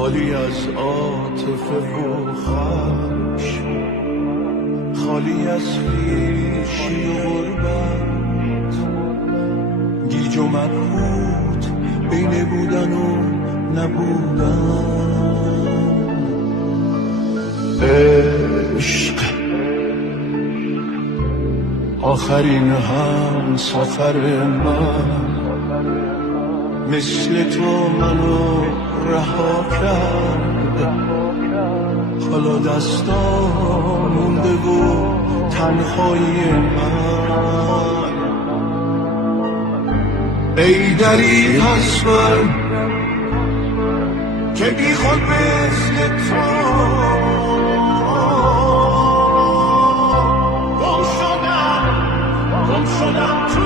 خالی از عاطفه و خشم، خالی از خویشی و غربت، گیج و مبهوت بین بودن و نبودن. عشق آخرین هم سفر من، مثل تو منو رها کرد، حالا دستام مونده و تنهایی من. ای دری پس من که بی خود مثل تو گم شدم تو